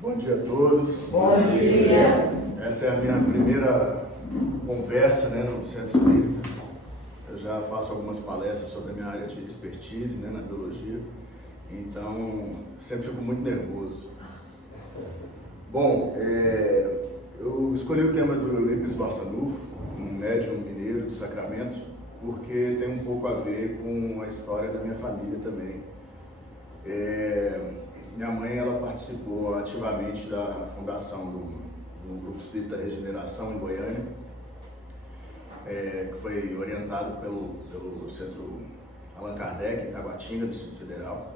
Bom dia a todos. Bom dia. Essa é a minha primeira conversa, no Centro Espírita. Eu já faço algumas palestras sobre a minha área de expertise, na biologia. Então, sempre fico muito nervoso. Bom, eu escolhi o tema do Eurípides Barçanufo, um médium mineiro de Sacramento, porque tem um pouco a ver com a história da minha família também. Minha mãe, ela participou ativamente da fundação do Grupo Espírita Regeneração em Goiânia, que foi orientado pelo Centro Allan Kardec, em Taguatinga, do Distrito Federal,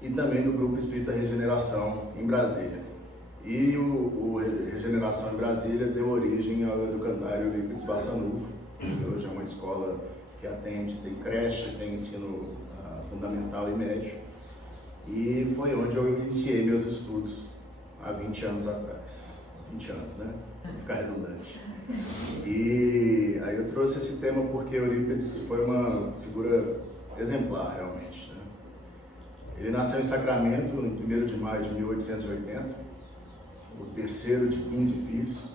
e também do Grupo Espírita Regeneração em Brasília. E o Regeneração em Brasília deu origem ao educandário Eurípides Barçanufo, que hoje é uma escola que atende, tem creche, tem ensino fundamental e médio. E foi onde eu iniciei meus estudos há 20 anos atrás. 20 anos, né? Vou ficar redundante. E aí eu trouxe esse tema porque Eurípides foi uma figura exemplar, realmente, Ele nasceu em Sacramento no 1º de maio de 1880, o terceiro de 15 filhos,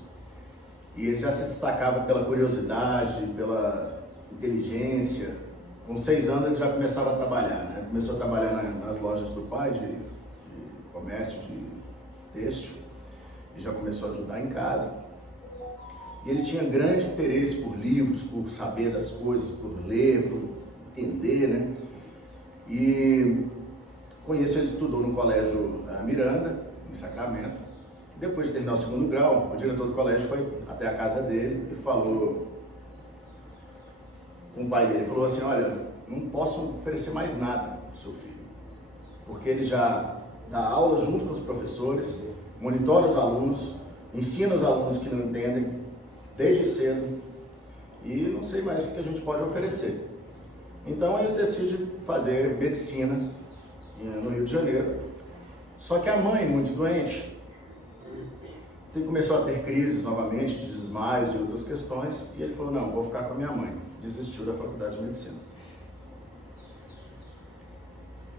e ele já se destacava pela curiosidade, pela inteligência. Com 6 anos ele já começava a trabalhar, Começou a trabalhar nas lojas do pai, de comércio, de têxtil, e já começou a ajudar em casa. E ele tinha grande interesse por livros, por saber das coisas, por ler, por entender, E com isso ele estudou no Colégio Miranda, em Sacramento. Depois de terminar o 2º grau, o diretor do colégio foi até a casa dele e falou com o pai dele, falou assim: olha, não posso oferecer mais nada para o seu filho, porque ele já dá aula junto com os professores, monitora os alunos, ensina os alunos que não entendem desde cedo, e não sei mais o que a gente pode oferecer. Então ele decide fazer medicina no Rio de Janeiro. Só que a mãe, muito doente, começou a ter crises novamente, de desmaios e outras questões, e ele falou: não, vou ficar com a minha mãe. Desistiu da faculdade de medicina.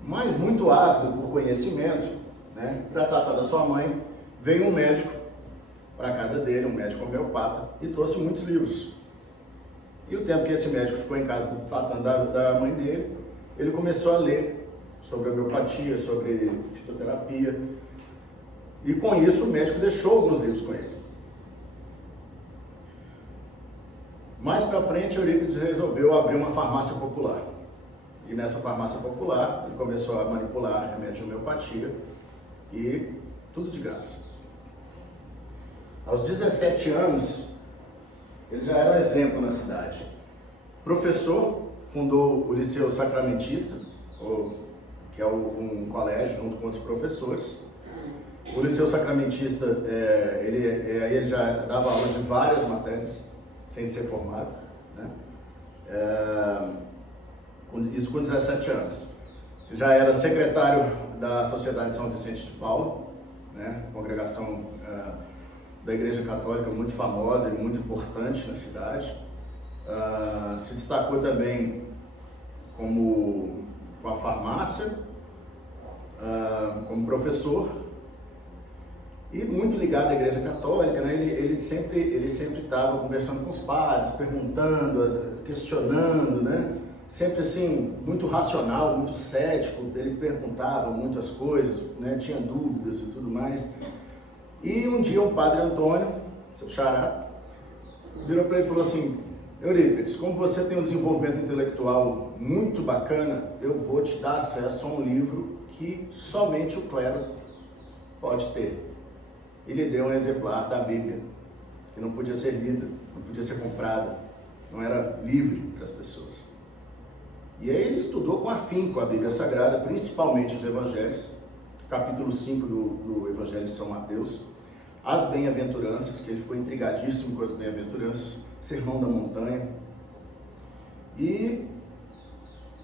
Mas muito ávido por conhecimento, para tratar da sua mãe, veio um médico para a casa dele, um médico homeopata, e trouxe muitos livros. E o tempo que esse médico ficou em casa tratando da mãe dele, ele começou a ler sobre homeopatia, sobre fitoterapia, e com isso o médico deixou alguns livros com ele. Mais para frente, Eurípides resolveu abrir uma farmácia popular. E nessa farmácia popular, ele começou a manipular remédio de homeopatia, e tudo de graça. Aos 17 anos, ele já era um exemplo na cidade. Professor, fundou o Liceu Sacramentista, que é um colégio junto com outros professores. O Liceu Sacramentista, ele já dava aula de várias matérias, sem ser formado, isso com 17 anos. Já era secretário da Sociedade São Vicente de Paulo, congregação da Igreja Católica muito famosa e muito importante na cidade. Se destacou também com a farmácia, como professor, e muito ligado à Igreja Católica, ele sempre estava conversando com os padres, perguntando, questionando, sempre assim, muito racional, muito cético. Ele perguntava muitas coisas, tinha dúvidas e tudo mais. E um dia o padre Antônio, seu xará, virou para ele e falou assim: Eurípides, como você tem um desenvolvimento intelectual muito bacana, eu vou te dar acesso a um livro que somente o clero pode ter. E lhe deu um exemplar da Bíblia, que não podia ser lida, não podia ser comprada, não era livre para as pessoas. E aí ele estudou com afinco a Bíblia Sagrada, principalmente os Evangelhos, capítulo 5 do Evangelho de São Mateus, as bem-aventuranças, que ele ficou intrigadíssimo com as bem-aventuranças, Sermão da Montanha, e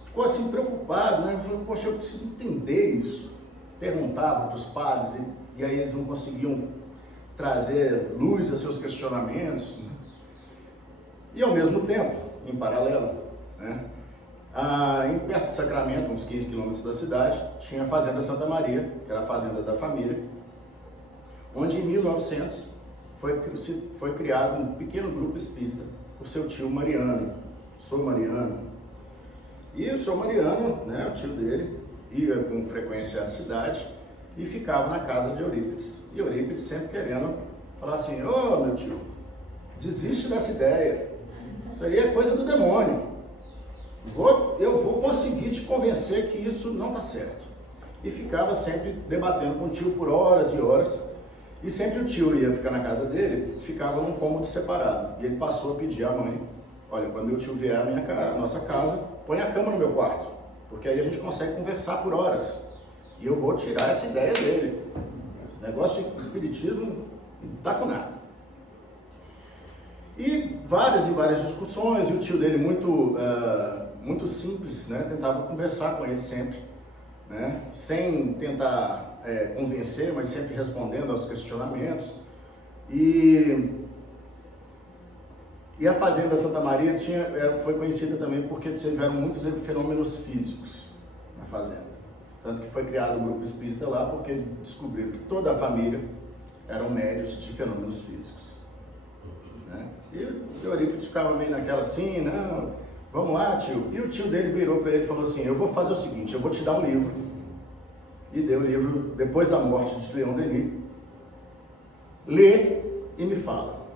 ficou assim preocupado, falou: poxa, eu preciso entender isso. Perguntava para os padres, e aí eles não conseguiam trazer luz a seus questionamentos, E ao mesmo tempo, em paralelo, perto de Sacramento, uns 15 quilômetros da cidade, tinha a Fazenda Santa Maria, que era a fazenda da família, onde em 1900 foi criado um pequeno grupo espírita por seu tio Mariano, Sou Mariano. E o Sou Mariano, né, o tio dele, ia com frequência à cidade e ficava na casa de Eurípides. E Eurípides sempre querendo falar assim: ô meu tio, desiste dessa ideia, isso aí é coisa do demônio, eu vou conseguir te convencer que isso não está certo. E ficava sempre debatendo com o tio por horas e horas, e sempre o tio ia ficar na casa dele, ficava num cômodo separado, e ele passou a pedir à mãe: olha, quando meu tio vier à nossa casa, põe a cama no meu quarto, porque aí a gente consegue conversar por horas, e eu vou tirar essa ideia dele. Esse negócio de espiritismo não está com nada. E várias discussões, e o tio dele muito simples, né? Tentava conversar com ele sempre, né? Sem tentar convencer, mas sempre respondendo aos questionamentos. E a Fazenda Santa Maria foi conhecida também porque tiveram muitos fenômenos físicos na fazenda. Tanto que foi criado o grupo espírita lá porque descobriram que toda a família eram médios de fenômenos físicos, né? E o Eurípides ficava meio naquela assim: não, vamos lá, tio. E o tio dele virou para ele e falou assim: eu vou fazer o seguinte, eu vou te dar um livro. E deu o livro Depois da Morte de Leon Denis. Lê e me fala.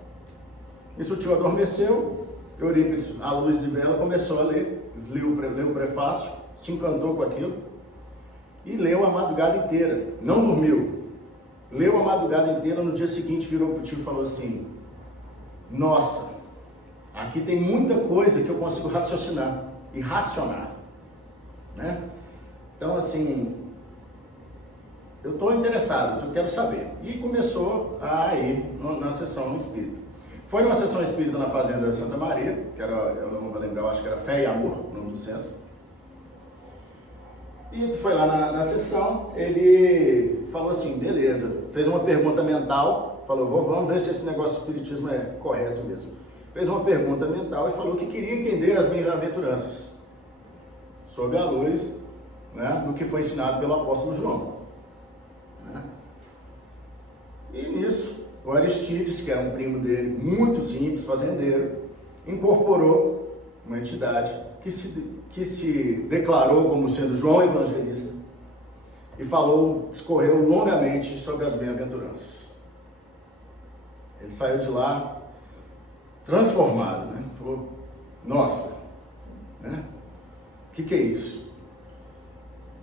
Isso o tio adormeceu, Eurípides, à luz de vela, começou a ler, leu o prefácio, se encantou com aquilo e leu a madrugada inteira, não dormiu. Leu a madrugada inteira, no dia seguinte virou para o tio e falou assim: nossa, aqui tem muita coisa que eu consigo raciocinar e racionar, né? Então, assim, eu estou interessado, eu quero saber. E começou a ir na sessão espírita. Foi numa sessão espírita na Fazenda de Santa Maria, que era, eu não vou lembrar, eu acho que era Fé e Amor, o nome do centro. E foi lá na sessão, ele falou assim: beleza, fez uma pergunta mental, falou: vamos ver se esse negócio de espiritismo é correto mesmo. Fez uma pergunta mental e falou que queria entender as bem-aventuranças, sob a luz, né, do que foi ensinado pelo apóstolo João, né? E nisso, o Aristides, que era um primo dele, muito simples, fazendeiro, incorporou uma entidade que se declarou como sendo João Evangelista e discorreu longamente sobre as bem-aventuranças. Ele saiu de lá transformado, né? Falou: nossa, né? O que é isso?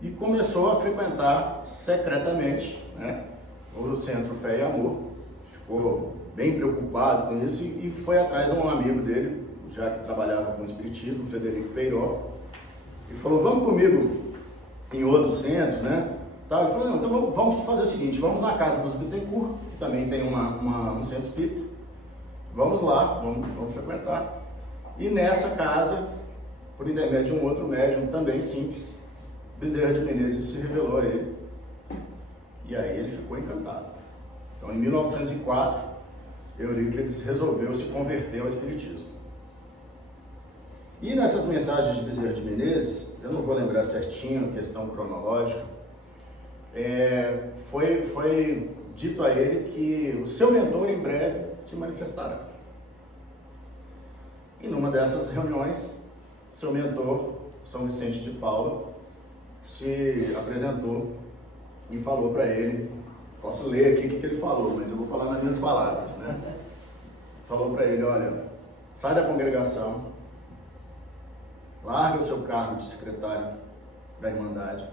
E começou a frequentar secretamente, né, o Centro Fé e Amor. Ficou bem preocupado com isso e foi atrás de um amigo dele, já que trabalhava com espiritismo, Frederico Peiró, e falou: vamos comigo em outros centros, né? Ele falou: não, então vamos fazer o seguinte, vamos na casa dos Bittencourt, que também tem um centro espírita, vamos lá, vamos frequentar. E nessa casa, por intermédio de um outro médium também simples, Bezerra de Menezes se revelou a ele, e aí ele ficou encantado. Então, em 1904, Eurípides resolveu se converter ao espiritismo. E nessas mensagens de Bezerra de Menezes, eu não vou lembrar certinho a questão cronológica, foi dito a ele que o seu mentor em breve se manifestará. E numa dessas reuniões, seu mentor, São Vicente de Paula, se apresentou e falou para ele, posso ler aqui o que ele falou, mas eu vou falar nas minhas palavras, né? Falou para ele: olha, sai da congregação, larga o seu cargo de secretário da Irmandade,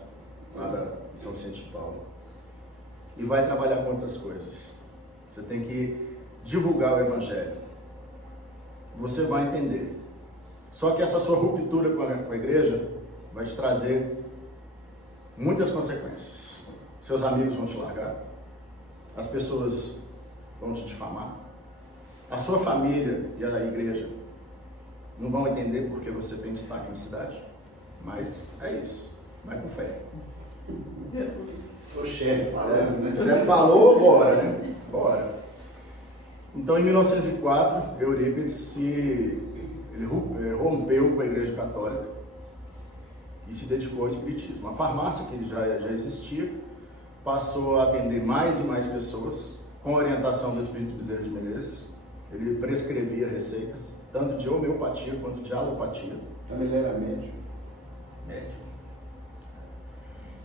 lá da São Vicente de Paulo, e vai trabalhar com outras coisas. Você tem que divulgar o Evangelho. Você vai entender. Só que essa sua ruptura com a igreja vai te trazer muitas consequências. Seus amigos vão te largar, as pessoas vão te difamar, a sua família e a igreja não vão entender porque você tem destaque na cidade, mas é isso, vai com fé. O chefe falando, né? O chefe falou, bora, né? Bora. Então, em 1904, Eurípides ele rompeu com a Igreja Católica e se dedicou ao espiritismo. A farmácia, que já existia, passou a atender mais e mais pessoas com a orientação do Espírito Bezerra de Menezes. Ele prescrevia receitas, tanto de homeopatia quanto de alopatia. Então ele era médium? Médium.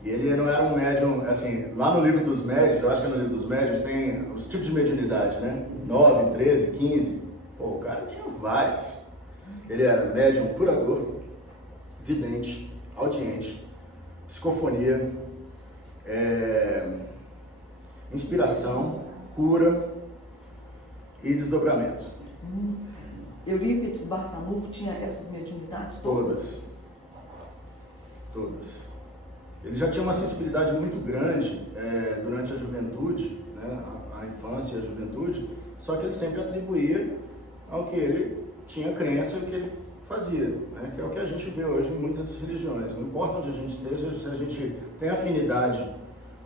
E ele não era um médium, assim, lá no livro dos médiuns, eu acho que no livro dos médiuns tem os tipos de mediunidade, né? 9, 13, 15. Pô, o cara tinha vários. Ele era médium curador, vidente, audiente, psicofonia, inspiração, cura e desdobramento. Eurípides Barçanufo tinha essas mediunidades todas? Todas. Ele já tinha uma sensibilidade muito grande durante a juventude, né, a infância e a juventude, só que ele sempre atribuía ao que ele tinha crença e o que ele fazia, né, que é o que a gente vê hoje em muitas religiões. Não importa onde a gente esteja, se a gente tem afinidade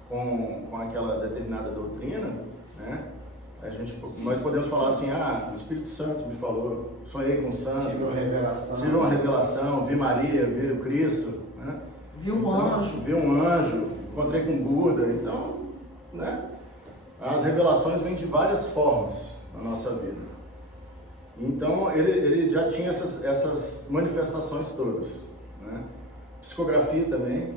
com aquela determinada doutrina, né, nós podemos falar assim, o Espírito Santo me falou, sonhei com o santo, tive uma revelação, vi Maria, vi o Cristo, né? Vi um anjo, encontrei com Buda. Então, né, as revelações vêm de várias formas na nossa vida. Então, ele já tinha essas manifestações todas, né? Psicografia também,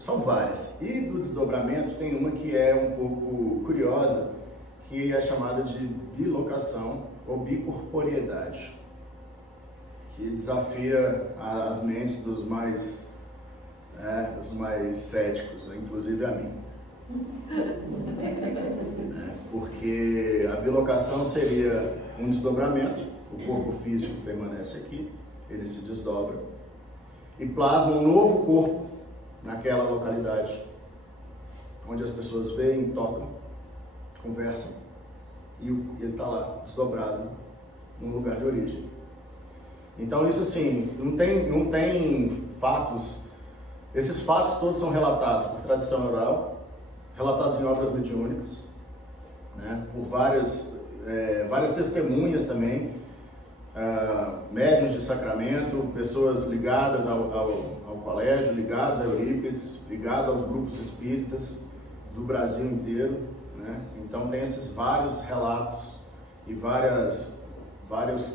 são várias. E do desdobramento tem uma que é um pouco curiosa, que é chamada de bilocação ou bicorporiedade, que desafia as mentes dos mais céticos, inclusive a mim. Porque a bilocação seria um desdobramento, o corpo físico permanece aqui, ele se desdobra e plasma um novo corpo naquela localidade, onde as pessoas veem, tocam, conversam, e ele está lá, desdobrado, no lugar de origem. Então isso assim, não tem fatos. Esses fatos todos são relatados por tradição oral, relatados em obras mediúnicas, né, por várias testemunhas também, médiuns de sacramento, pessoas ligadas ao colégio, ligadas a Eurípides, ligadas aos grupos espíritas do Brasil inteiro, né? Então tem esses vários relatos e vários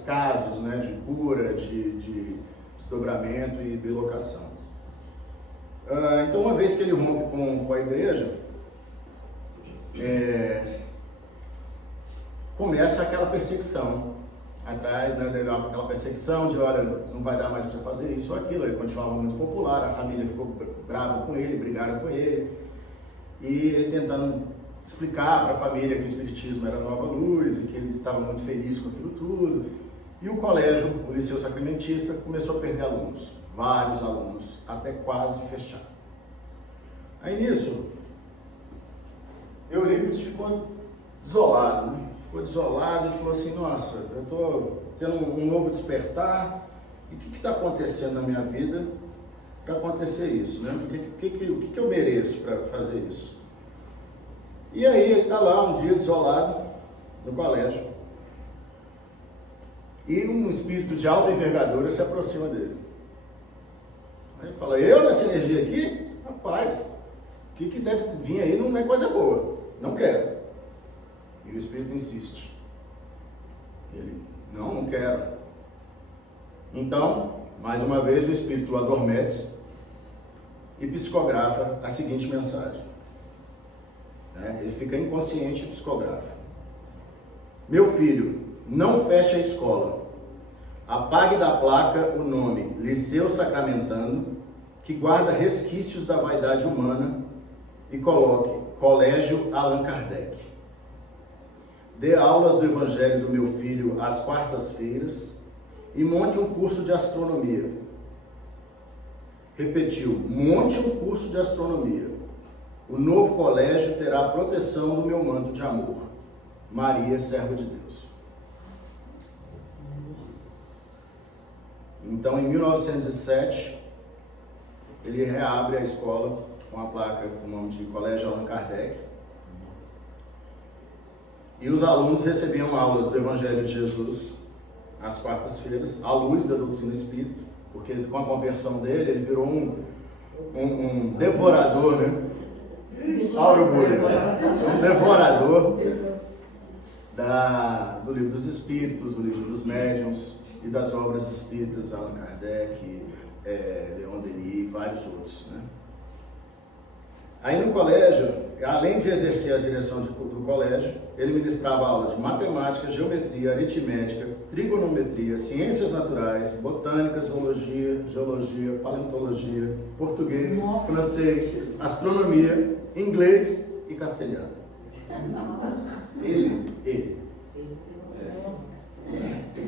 casos, né, de cura, de desdobramento e bilocação. Então, uma vez que ele rompe com a igreja, começa aquela perseguição atrás, né, aquela perseguição de, olha, não vai dar mais para fazer isso ou aquilo. Ele continuava muito popular, a família ficou brava com ele, brigaram com ele, e ele tentando explicar para a família que o espiritismo era nova luz e que ele estava muito feliz com aquilo tudo. E o colégio, o Liceu Sacramentista, começou a perder alunos, vários alunos, até quase fechar. Aí nisso, Eurípides ficou desolado, né? Ficou desolado e falou assim, nossa, eu estou tendo um novo despertar, e o que está acontecendo na minha vida para acontecer isso, né? O que eu mereço para fazer isso? E aí ele está lá um dia desolado no colégio, e um espírito de alta envergadura se aproxima dele. Aí ele fala, eu nessa energia aqui? Rapaz, o que deve vir aí não é coisa boa, não quero. E o espírito insiste. Ele, não quero. Então, mais uma vez o espírito o adormece e psicografa a seguinte mensagem. Ele fica inconsciente e psicografa. Meu filho, não feche a escola. Apague da placa o nome Liceu Sacramentano, que guarda resquícios da vaidade humana, e coloque Colégio Allan Kardec. Dê aulas do Evangelho do meu filho às quartas-feiras e monte um curso de astronomia. Repetiu, monte um curso de astronomia. O novo colégio terá a proteção do meu manto de amor. Maria, serva de Deus. Então, em 1907, ele reabre a escola com a placa com o nome de Colégio Allan Kardec. E os alunos recebiam aulas do Evangelho de Jesus às quartas-feiras, à luz da doutrina espírita, porque com a conversão dele, ele virou um devorador, né? Áureo Bulha, um devorador do livro dos Espíritos, do livro dos Médiuns e das obras espíritas, Allan Kardec, Leon Denis e vários outros, né? Aí no colégio, além de exercer a direção do colégio, ele ministrava aulas de matemática, geometria, aritmética, trigonometria, ciências naturais, botânica, zoologia, geologia, paleontologia, português, francês, astronomia, inglês e castelhano. Ele.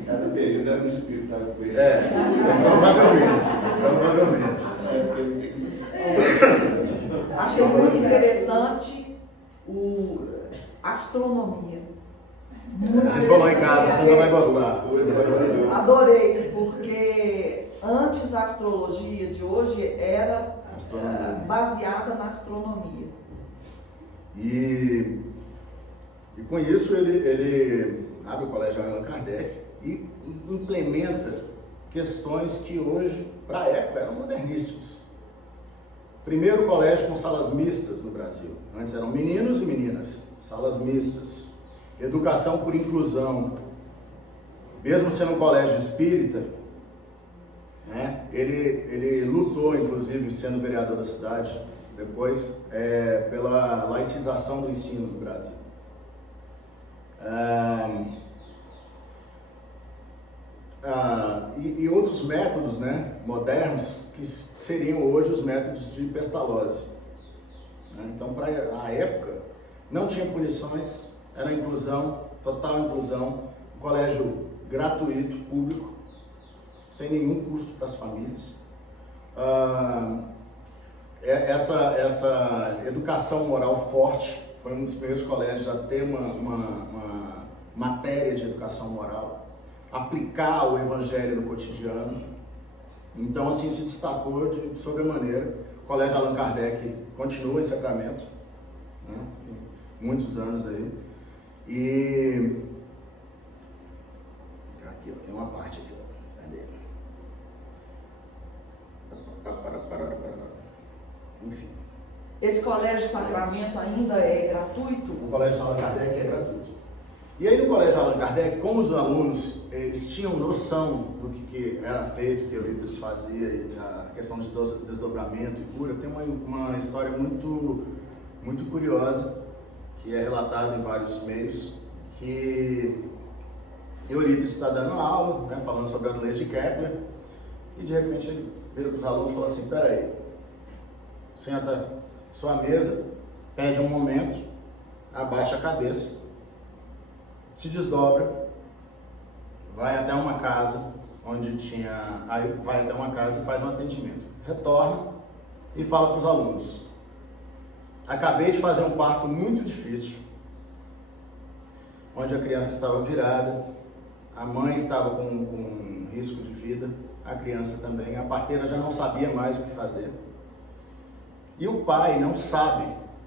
Cada período era um espírito com ele. Provavelmente. Achei muito interessante a astronomia. A gente falou em casa, você não vai gostar. Adorei, porque antes a astrologia de hoje era baseada na astronomia. E com isso ele abre o colégio Allan Kardec e implementa questões que hoje, para a época, eram moderníssimas. Primeiro colégio com salas mistas no Brasil. Antes eram meninos e meninas, salas mistas. Educação por inclusão. Mesmo sendo um colégio espírita, né, ele lutou, inclusive, sendo vereador da cidade, depois, pela laicização do ensino no Brasil. E outros métodos, né, modernos, que seriam hoje os métodos de Pestalozzi. Então, para a época, não tinha punições, era inclusão, total inclusão, colégio gratuito, público, sem nenhum custo para as famílias. Essa educação moral forte foi um dos primeiros colégios a ter uma matéria de educação moral, aplicar o evangelho no cotidiano. Então, assim, se destacou de sobremaneira. O Colégio Allan Kardec continua em Sacramento, né? Muitos anos aí. E aqui, ó, tem uma parte aqui, ó. Cadê? Enfim. Esse colégio Sacramento ainda é gratuito? O Colégio Allan Kardec é gratuito. E aí no Colégio Allan Kardec, como os alunos eles tinham noção do que era feito, o que Eurípides fazia, e a questão de desdobramento e cura, tem uma história muito, muito curiosa, que é relatada em vários meios, que Eurípides está dando aula, né, falando sobre as leis de Kepler, e de repente ele vira para os alunos e fala assim: peraí, senta sua mesa, pede um momento, abaixa a cabeça, se desdobra, vai até uma casa aí vai até uma casa e faz um atendimento, retorna e fala para os alunos: acabei de fazer um parto muito difícil, onde a criança estava virada, a mãe estava com risco de vida, a criança também, a parteira já não sabia mais o que fazer, e o pai não sabe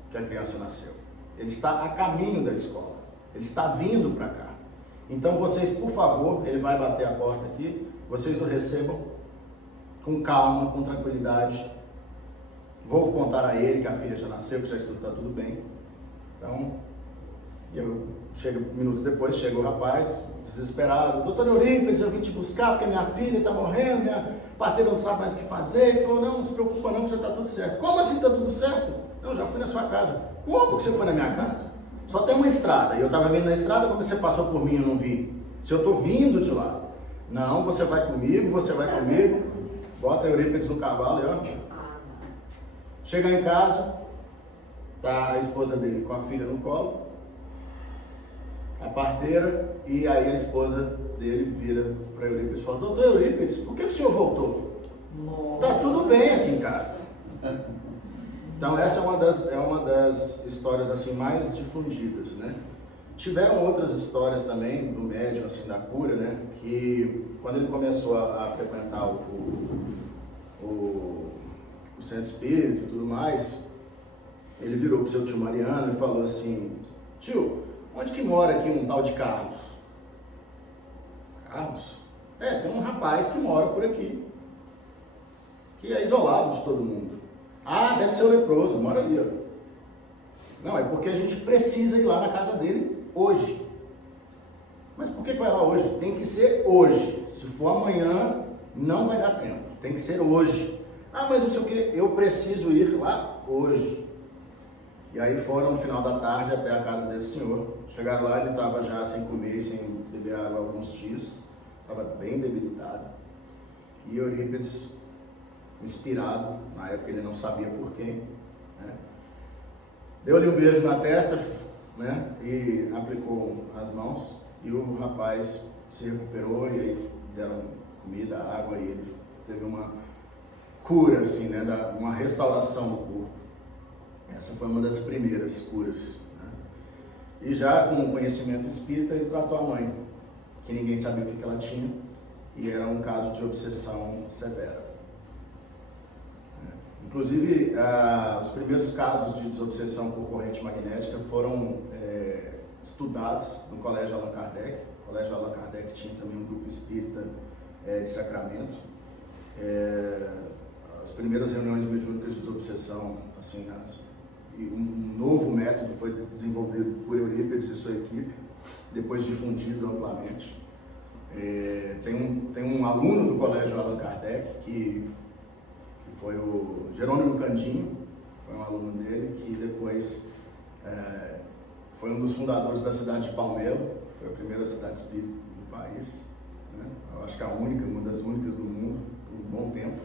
que a criança nasceu, ele está a caminho da escola, ele está vindo para cá. Então vocês, por favor, ele vai bater a porta aqui, vocês o recebam com calma, com tranquilidade. Vou contar a ele que a filha já nasceu, que já está tudo bem. Então, minutos depois, chega o rapaz, desesperado: doutor Eurípides, eu vim te buscar porque minha filha está morrendo, minha parteira não sabe mais o que fazer. Ele falou: não se preocupa não, que já está tudo certo. Como assim está tudo certo? Não, já fui na sua casa. Como que você foi na minha casa? Só tem uma estrada, e eu estava vindo na estrada, como você passou por mim e eu não vi? Se eu estou vindo de lá. Não, você vai comigo, bota Eurípides no cavalo e ó. Chega em casa, tá a esposa dele com a filha no colo, a parteira, e aí a esposa dele vira para Eurípides e fala: doutor Eurípides, por que o senhor voltou? Tá tudo bem aqui em casa. Então essa é uma das histórias assim mais difundidas, né? Tiveram outras histórias também do médium, assim, da cura, né? Que quando ele começou a frequentar o centro espírita e tudo mais, ele virou pro seu tio Mariano e falou assim: tio, onde que mora aqui um tal de Carlos? Carlos? Tem um rapaz que mora por aqui, que é isolado de todo mundo. Ah, deve ser o leproso, mora ali, ó. Não, é porque a gente precisa ir lá na casa dele hoje. Mas por que vai lá hoje? Tem que ser hoje. Se for amanhã, não vai dar tempo. Tem que ser hoje. Ah, mas não sei o que, eu preciso ir lá hoje. E aí foram no final da tarde até a casa desse senhor. Chegaram lá, ele estava já sem comer, sem beber água há alguns dias. Estava bem debilitado. E Eurípides, inspirado, na época ele não sabia por quem, né? Deu-lhe um beijo na testa, né? E aplicou as mãos. E o rapaz se recuperou e aí deram comida, água e ele teve uma cura, assim, né? Uma restauração do corpo. Essa foi uma das primeiras curas, né? E já com o conhecimento espírita, ele tratou a mãe, que ninguém sabia o que ela tinha, e era um caso de obsessão severa. Inclusive, os primeiros casos de desobsessão por corrente magnética foram estudados no Colégio Allan Kardec. O Colégio Allan Kardec tinha também um grupo espírita de Sacramento. As primeiras reuniões mediúnicas de desobsessão, assim, e um novo método foi desenvolvido por Eurípides e sua equipe, depois difundido amplamente. Tem um aluno do Colégio Allan Kardec que foi o Jerônimo Candinho, foi um aluno dele, que depois foi um dos fundadores da cidade de Palmelo, foi a primeira cidade espírita do país, né? Eu acho que a única, uma das únicas do mundo, por um bom tempo.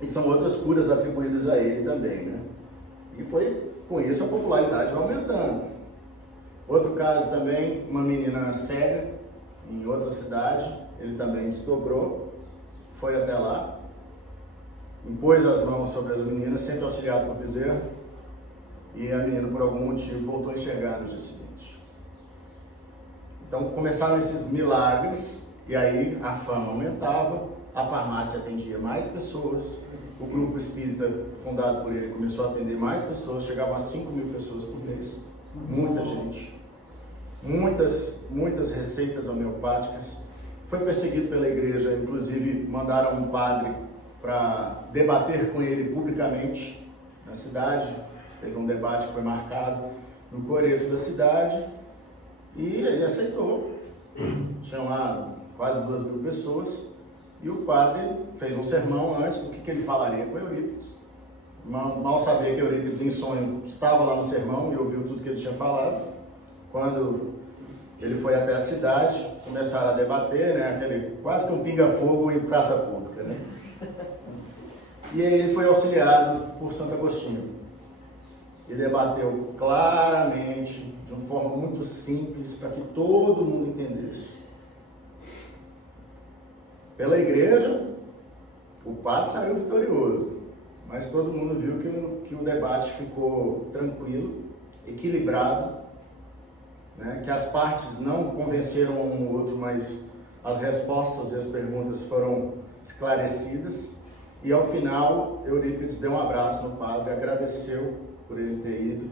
E são outras curas atribuídas a ele também, né? E foi com isso a popularidade vai aumentando. Outro caso também, uma menina cega em outra cidade, ele também desdobrou, foi até lá, impôs as mãos sobre a menina, sempre auxiliado por Bezerra, e a menina, por algum motivo, voltou a enxergar no dia seguinte. Então começaram esses milagres, e aí a fama aumentava, a farmácia atendia mais pessoas, o grupo espírita fundado por ele começou a atender mais pessoas, chegavam a 5.000 pessoas por mês, muita gente, muitas receitas homeopáticas. Foi perseguido pela igreja, inclusive mandaram um padre para debater com ele publicamente na cidade. Teve um debate que foi marcado no coreto da cidade e ele aceitou. Tinham lá quase 2.000 pessoas e o padre fez um sermão antes do que ele falaria com Eurípides. Mal sabia que Eurípides, em sonho, estava lá no sermão e ouviu tudo que ele tinha falado. Quando ele foi até a cidade, começaram a debater, né? Quase que um pinga-fogo em praça pública, né? E aí ele foi auxiliado por Santo Agostinho. E debateu claramente, de uma forma muito simples, para que todo mundo entendesse. Pela igreja, o padre saiu vitorioso, mas todo mundo viu que o debate ficou tranquilo, equilibrado, né? Que as partes não convenceram um ou outro, mas as respostas e as perguntas foram esclarecidas. E ao final, Eurípides deu um abraço no padre, agradeceu por ele ter ido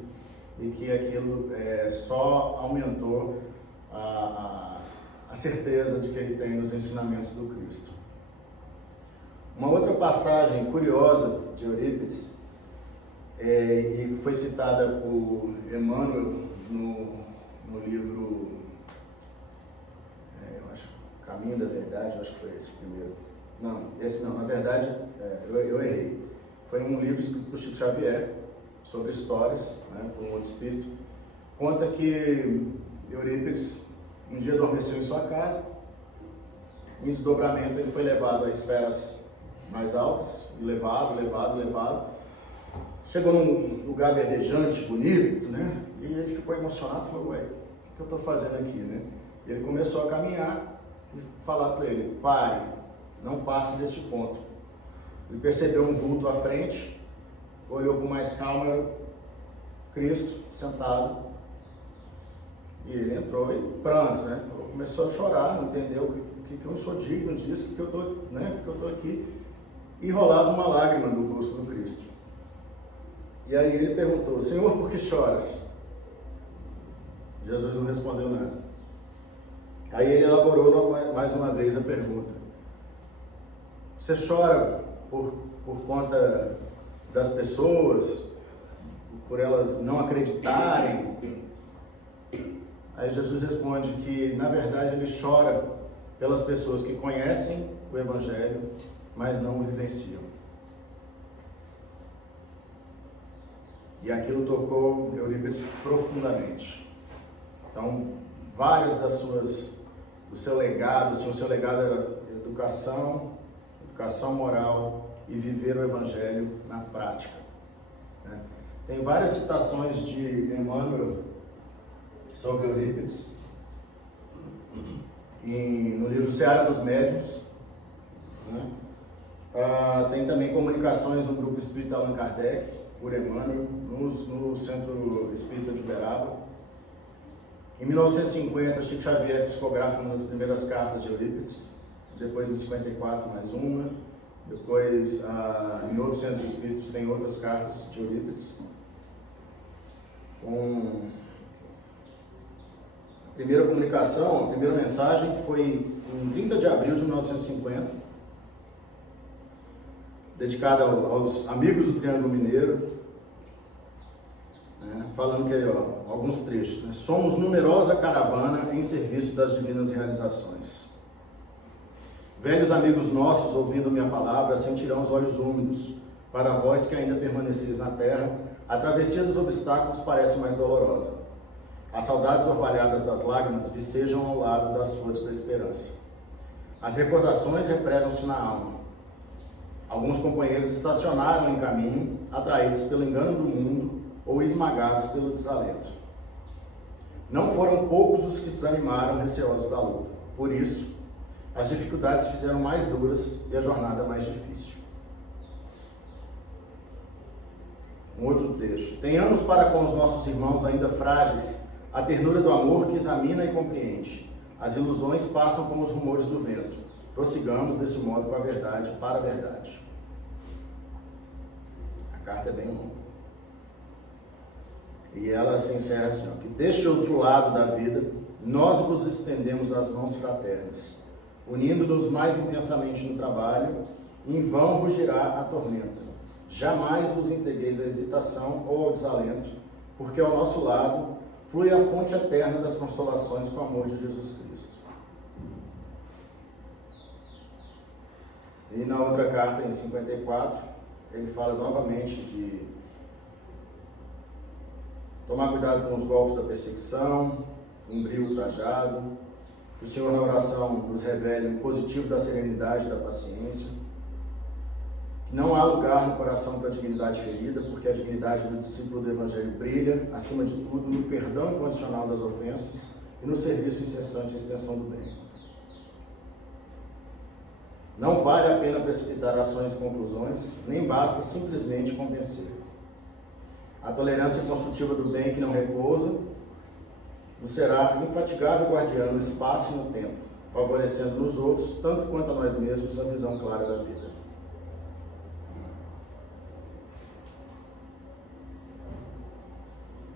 e que aquilo só aumentou a certeza de que ele tem nos ensinamentos do Cristo. Uma outra passagem curiosa de Eurípides, e foi citada por Emmanuel no livro, eu acho, Caminho da Verdade, eu acho que foi esse primeiro. Não, esse não, na verdade, eu errei. Foi um livro escrito por Chico Xavier, sobre histórias, né, por um outro espírito. Conta que Eurípides um dia adormeceu em sua casa, em desdobramento ele foi levado a esferas mais altas, levado. Chegou num lugar verdejante, bonito, né? E ele ficou emocionado, falou, ué, o que eu estou fazendo aqui, né? E ele começou a caminhar e falar para ele, pare, não passe deste ponto. Ele percebeu um vulto à frente, olhou com mais calma, era Cristo sentado, e ele entrou e prantos, né? Começou a chorar, não entendeu que eu não sou digno disso, que eu estou aqui, e rolava uma lágrima do rosto do Cristo. E aí ele perguntou, Senhor, por que choras? Jesus não respondeu nada. Aí ele elaborou mais uma vez a pergunta. Você chora por conta das pessoas, por elas não acreditarem. Aí Jesus responde que, na verdade, ele chora pelas pessoas que conhecem o Evangelho, mas não o vivenciam. E aquilo tocou Eurípides profundamente. Então, várias do seu legado, assim, o seu legado era educação moral e viver o Evangelho na prática, né? Tem várias citações de Emmanuel sobre Eurípides no livro Seara dos Médiuns, né? Tem também comunicações no Grupo Espírita Allan Kardec, por Emmanuel, no Centro Espírita de Uberaba. Em 1950, Chico Xavier psicografa uma das primeiras cartas de Eurípides, depois em 54 mais uma, depois em outros centros espíritos tem outras cartas de Eurípides. A primeira comunicação, a primeira mensagem foi em 30 de abril de 1950, dedicada aos amigos do Triângulo Mineiro, né, falando que, alguns trechos, né? Somos numerosa caravana em serviço das divinas realizações. Velhos amigos nossos, ouvindo minha palavra, sentirão os olhos úmidos. Para vós que ainda permaneceis na terra, a travessia dos obstáculos parece mais dolorosa. As saudades orvalhadas das lágrimas vicejam ao lado das flores da esperança. As recordações represam-se na alma. Alguns companheiros estacionaram em caminho, atraídos pelo engano do mundo ou esmagados pelo desalento. Não foram poucos os que desanimaram, receosos da luta. Por isso, as dificuldades se fizeram mais duras e a jornada mais difícil. Um outro trecho. Tenhamos para com os nossos irmãos ainda frágeis a ternura do amor que examina e compreende. As ilusões passam como os rumores do vento. Prossigamos desse modo com a verdade, para a verdade. A carta é bem longa. E ela se encerra assim, que deste outro lado da vida, nós vos estendemos as mãos fraternas, unindo-nos mais intensamente no trabalho, em vão rugirá a tormenta. Jamais vos entregueis à hesitação ou ao desalento, porque ao nosso lado flui a fonte eterna das consolações com o amor de Jesus Cristo. E na outra carta, em 54, ele fala novamente de tomar cuidado com os golpes da perseguição, um brio trajado, que o Senhor na oração nos revele um positivo da serenidade e da paciência, que não há lugar no coração para a dignidade ferida, porque a dignidade do discípulo do Evangelho brilha, acima de tudo, no perdão incondicional das ofensas e no serviço incessante à extensão do bem. Não vale a pena precipitar ações e conclusões, nem basta simplesmente convencer. A tolerância construtiva do bem que não repousa nos será infatigável guardiã no espaço e no tempo, favorecendo nos outros, tanto quanto a nós mesmos, a visão clara da vida.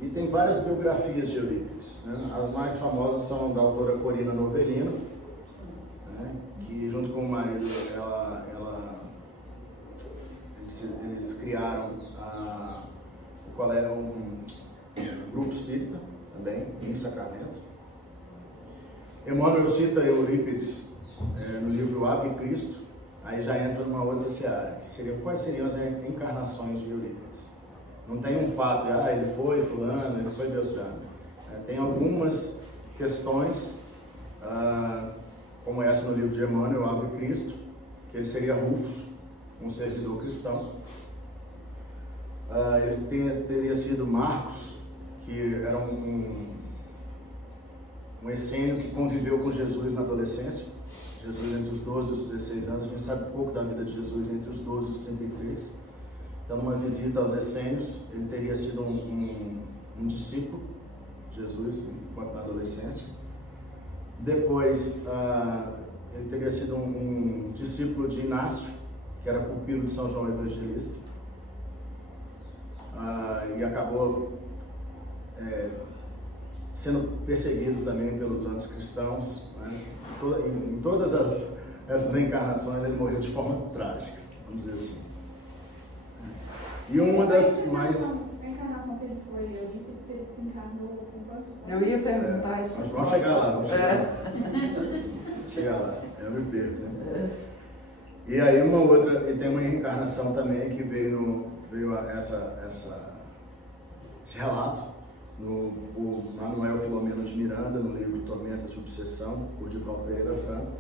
E tem várias biografias de Eurípides, né? As mais famosas são da autora Corina Novelino, né? Que junto com o marido, eles criaram qual era um grupo espírita, também, em Sacramento. Emmanuel cita Eurípides no livro Ave Cristo, aí já entra numa outra seara, que seria quais seriam as encarnações de Eurípides. Não tem um fato, ele foi fulano, ele foi Beltrano. Tem algumas questões, como essa no livro de Emmanuel, Ave Cristo, que ele seria Rufus, um servidor cristão. Ele teria sido Marcos, que era um essênio que conviveu com Jesus na adolescência. Jesus entre os 12 e os 16 anos, a gente sabe pouco da vida de Jesus entre os 12 e os 33. Então, numa visita aos essênios, ele teria sido um discípulo de Jesus, enquanto na adolescência. Depois, ele teria sido um discípulo de Inácio, que era pupilo de São João Evangelista. E acabou sendo perseguido também pelos anticristãos, né? Em todas essas encarnações ele morreu de forma trágica, vamos dizer assim. E uma das mais... encarnação que ele foi, Eurípides, ele se encarnou com quantos anos? Eu ia perguntar isso. Mas vamos chegar lá, vamos chegar lá. Vamos chegar lá, eu me perco, né? E aí uma outra, e tem uma reencarnação também que veio esse relato no Manuel Filomeno de Miranda, no livro Tormentas de Obsessão, por Divaldo Pereira Franco,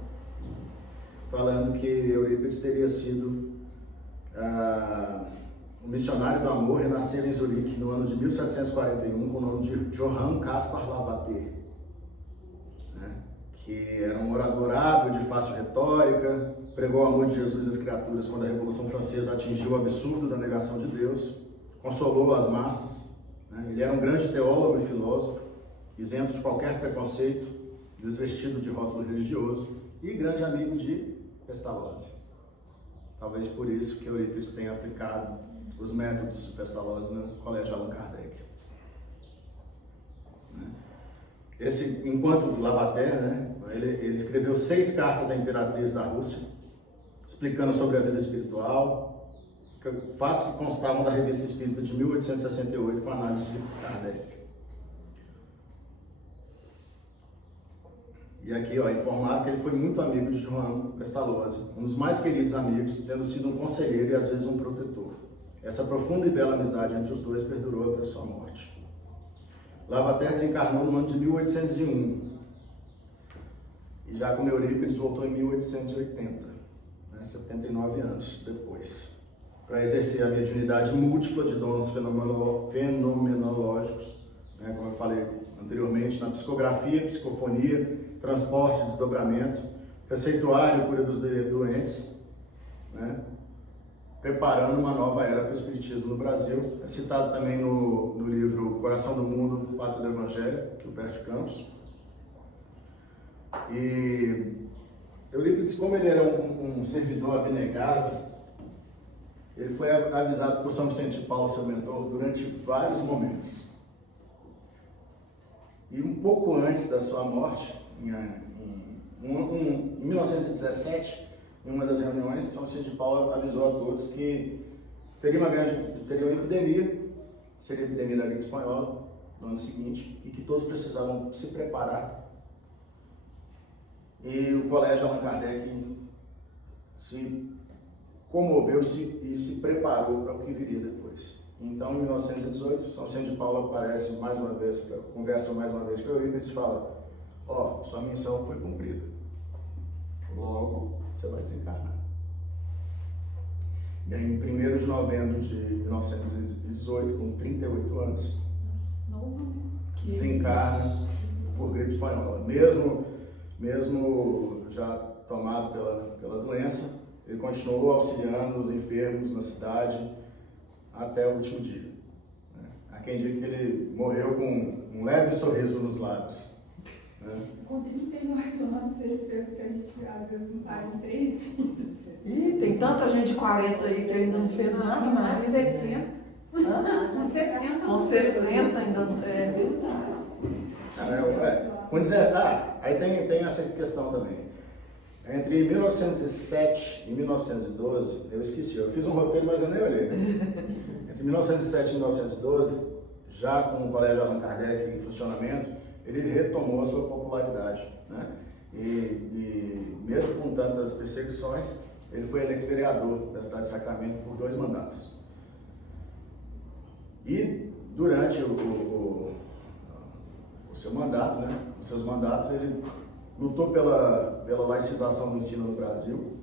falando que Eurípides teria sido um missionário do amor, renascido em Zurique no ano de 1741 com o nome de Johann Caspar Lavater, né? Que era um orador hábil, de fácil retórica, pregou o amor de Jesus às criaturas quando a Revolução Francesa atingiu o absurdo da negação de Deus, consolou as massas, né? Ele era um grande teólogo e filósofo, isento de qualquer preconceito, desvestido de rótulo religioso e grande amigo de Pestalozzi. Talvez por isso que Eurípides tenha aplicado os métodos de Pestalozzi no Colégio Allan Kardec. Enquanto Lavater, né, ele escreveu 6 cartas à imperatriz da Rússia, explicando sobre a vida espiritual, fatos que constavam da Revista Espírita de 1868 com análise de Kardec. E aqui, informaram que ele foi muito amigo de João Pestalozzi, um dos mais queridos amigos, tendo sido um conselheiro e às vezes um protetor. Essa profunda e bela amizade entre os dois perdurou até sua morte. Lavater desencarnou no ano de 1801, e já como Eurípides voltou em 1880, 79 anos depois, para exercer a mediunidade múltipla de dons fenomenológicos, né, como eu falei anteriormente, na psicografia, psicofonia, transporte, desdobramento, receituário, cura dos doentes, né, preparando uma nova era para o Espiritismo no Brasil. É citado também no livro Coração do Mundo, Pátria do Evangelho, do Humberto Campos. E Eurípides, como ele era um servidor abnegado, ele foi avisado por São Vicente de Paulo, seu mentor, durante vários momentos. E um pouco antes da sua morte, em 1917, em uma das reuniões, São Vicente de Paulo avisou a todos que teria uma epidemia, seria a epidemia da gripe espanhola, no ano seguinte, e que todos precisavam se preparar. E o Colégio Allan Kardec se comoveu e se preparou para o que viria depois. Então, em 1918, São Vicente de Paulo aparece mais uma vez, conversa mais uma vez com Eurípides e fala: sua missão foi cumprida. Logo, você vai desencarnar. E aí, em 1º de novembro de 1918, com 38 anos, desencarna por gripe espanhola. Mesmo já tomado pela doença, ele continuou auxiliando os enfermos na cidade até o último dia. Há quem diga que ele morreu com um leve sorriso nos lábios. Com 38 anos ele fez o que a gente às vezes não faz em 3 filhos. Ih, tem tanta gente de 40 aí que ainda não fez nada na vida. 60. Com 60. Com 60 ainda não fez. Aí tem essa questão também. Entre 1907 e 1912, eu esqueci, eu fiz um roteiro, mas eu nem olhei. Entre 1907 e 1912, já com o Colégio Allan Kardec em funcionamento, ele retomou a sua popularidade, né? E mesmo com tantas perseguições, ele foi eleito vereador da cidade de Sacramento por 2 mandatos. E durante o seu mandato, né, os seus mandatos, ele lutou pela laicização do ensino no Brasil,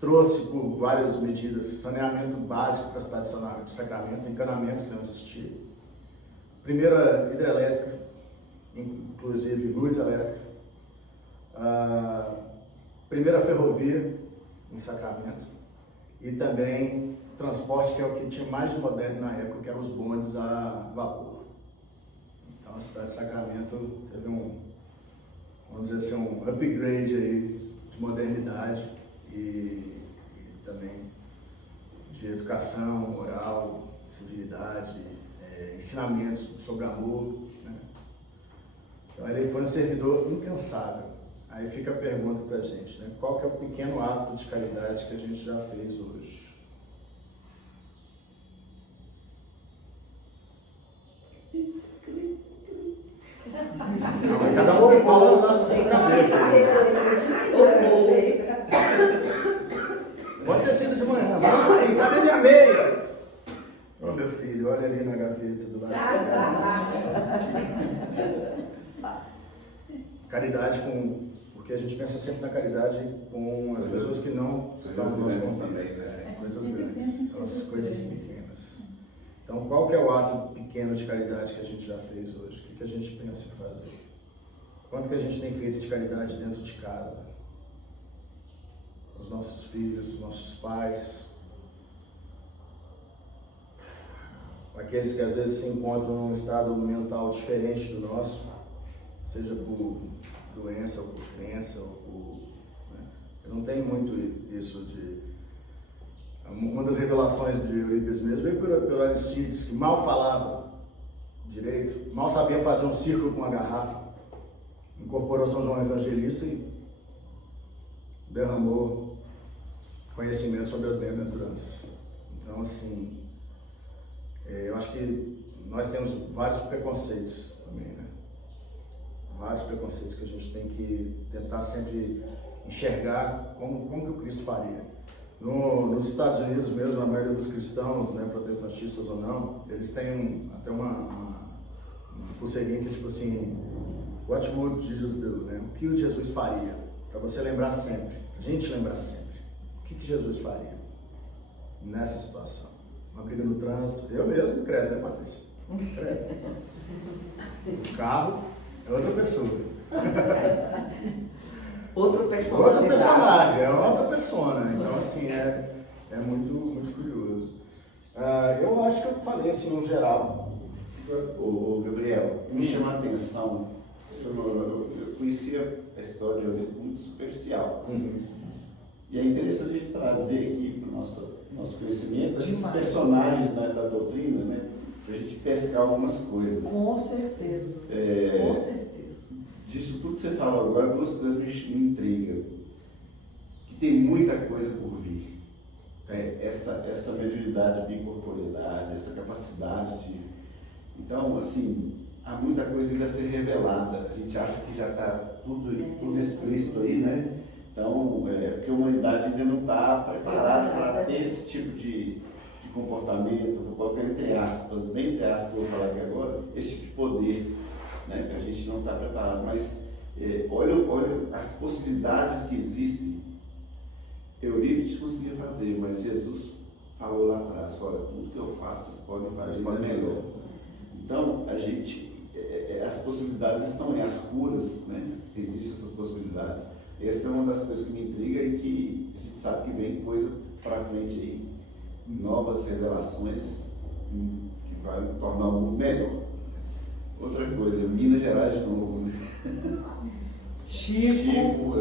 trouxe por várias medidas saneamento básico para a cidade de Sacramento, encanamento que não existia, primeira hidrelétrica, inclusive luz elétrica, primeira ferrovia em Sacramento e também transporte, que é o que tinha mais de moderno na época, que eram os bondes a vapor. Então a cidade de Sacramento teve vamos dizer assim, um upgrade aí de modernidade e também de educação, moral, civilidade, ensinamentos sobre amor, né? Então ele foi um servidor incansável. Aí fica a pergunta pra gente, né? Qual que é o pequeno ato de caridade que a gente já fez hoje? olha ali na gaveta do lado esquerdo. Caridade porque a gente pensa sempre na caridade com as pessoas que não estão no nosso convívio, né? Coisas grandes, são as coisas pequenas. Então, qual que é o ato pequeno de caridade que a gente já fez hoje? O que a gente pensa em fazer? Quanto que a gente tem feito de caridade dentro de casa? Os nossos filhos, os nossos pais, aqueles que às vezes se encontram num estado mental diferente do nosso, seja por doença ou por crença, ou por, né? Eu não tenho muito isso de... Uma das revelações de Eurípides mesmo veio pelo Aristides, que mal falava direito, mal sabia fazer um círculo com uma garrafa, incorporou São João Evangelista e derramou conhecimento sobre as bem-aventuranças. Então, assim, eu acho que nós temos vários preconceitos também, né? Vários preconceitos que a gente tem que tentar sempre enxergar como que o Cristo faria. Nos Estados Unidos mesmo, a maioria dos cristãos, né, protestantistas ou não, eles têm até uma pulseirinha que é tipo assim, what would Jesus do, né? O que o Jesus faria? Para você lembrar sempre, a gente lembrar sempre. O que Jesus faria nessa situação? Uma briga no trânsito, eu mesmo, credo, né, Patrícia? Credo. O carro é outra pessoa. Outro personagem. Outro personagem, é outra persona. Então, assim, é muito, muito curioso. Eu acho que eu falei assim no geral. O Gabriel, me chama a atenção, eu conhecia a história de Eurípides muito superficial. E é interessante a gente trazer aqui para o nosso conhecimento esses personagens, né, da doutrina, né, para a gente pescar algumas coisas. Com certeza. Com certeza. Disso tudo que você falou agora, duas coisas me intrigam. Que tem muita coisa por vir. Essa mediunidade, bicorporeidade, essa capacidade de... Então, assim, há muita coisa ainda a ser revelada. A gente acha que já está tudo explícito aí, né? Então, porque a humanidade ainda não está preparada para ter esse tipo de comportamento, vou colocar entre aspas, bem entre aspas, vou falar aqui agora, esse tipo de poder, né? Que a gente não está preparado. Mas olha as possibilidades que existem. Eurípides conseguia fazer, mas Jesus falou lá atrás, olha, tudo que eu faço, vocês podem fazer melhor. Então, a gente, as possibilidades estão aí, as curas, né? Existem essas possibilidades. Essa é uma das coisas que me intriga e que a gente sabe que vem coisa para frente aí, novas revelações que vai tornar o mundo melhor. Outra coisa, Minas Gerais de novo, né? Chico,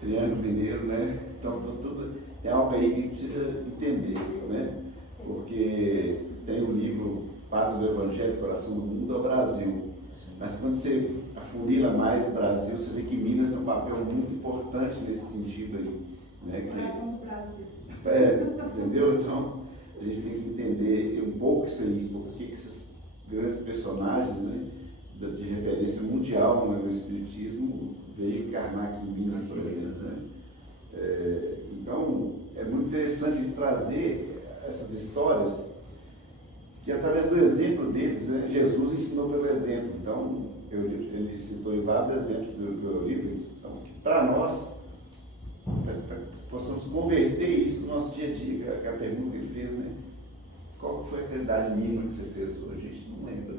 Triângulo Mineiro, né? Então, tudo tem algo aí que precisa entender, né? Porque tem o livro Padre do Evangelho, Coração do Mundo, é o Brasil. Mas quando você afunila mais Brasil, você vê que Minas tem um papel muito importante nesse sentido aí. Né? Coração do Brasil. Entendeu? Então, a gente tem que entender um pouco isso aí, porque esses grandes personagens, né, de referência mundial no Espiritismo veio encarnar aqui em Minas, por exemplo. Né? Então, é muito interessante trazer essas histórias que, através do exemplo deles, né, Jesus ensinou pelo exemplo. Então, ele citou em vários exemplos do Eurípides, então, que para nós, para possamos converter isso no nosso dia a dia, que é a pergunta que ele fez, né? Qual foi a caridade mínima que você fez hoje? A gente não lembra.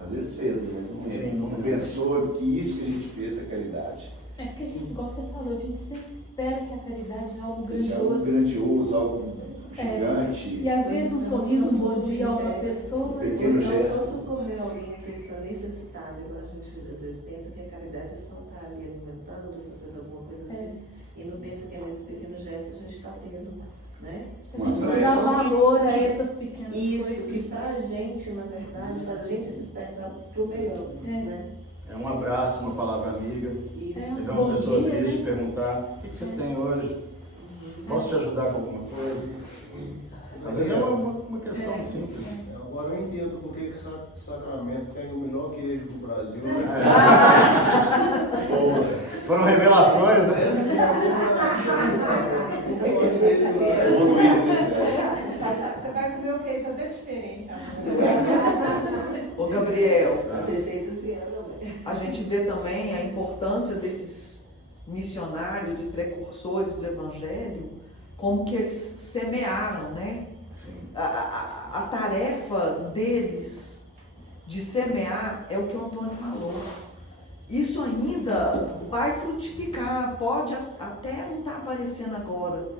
Às vezes fez, mas não lembra. Não pensou que isso que a gente fez é caridade. É porque a gente, igual você falou, a gente sempre espera que a caridade é algo Seja grandioso. algo grandioso, algo gigante. E às vezes um sorriso, um bom dia a uma pessoa, Pequeno gesto. Só socorrer alguém que está necessitado. Agora a gente às vezes pensa que a caridade é só estar ali alimentando, fazendo alguma coisa assim. E não pensa que nesses pequenos gestos a gente está tendo, né? a gente não dá valor a essas pequenas Isso, coisas. que para a gente, na verdade, para a gente despertar para o melhor, né? É um abraço, uma palavra amiga. Isso. Pegar uma pessoa triste e perguntar: o que você tem hoje? Posso te ajudar com alguma coisa? Às vezes é uma questão simples. Agora eu entendo por que Sacramento tem o melhor queijo do Brasil. Foram revelações, né? Evoluído nesse meu queijo é diferente. Ô Gabriel, As receitas vieram, né? a gente vê também a importância desses missionários e precursores do Evangelho, como que eles semearam, né? Sim. A tarefa deles de semear é o que o Antônio falou. Isso ainda vai frutificar, pode até não estar aparecendo agora,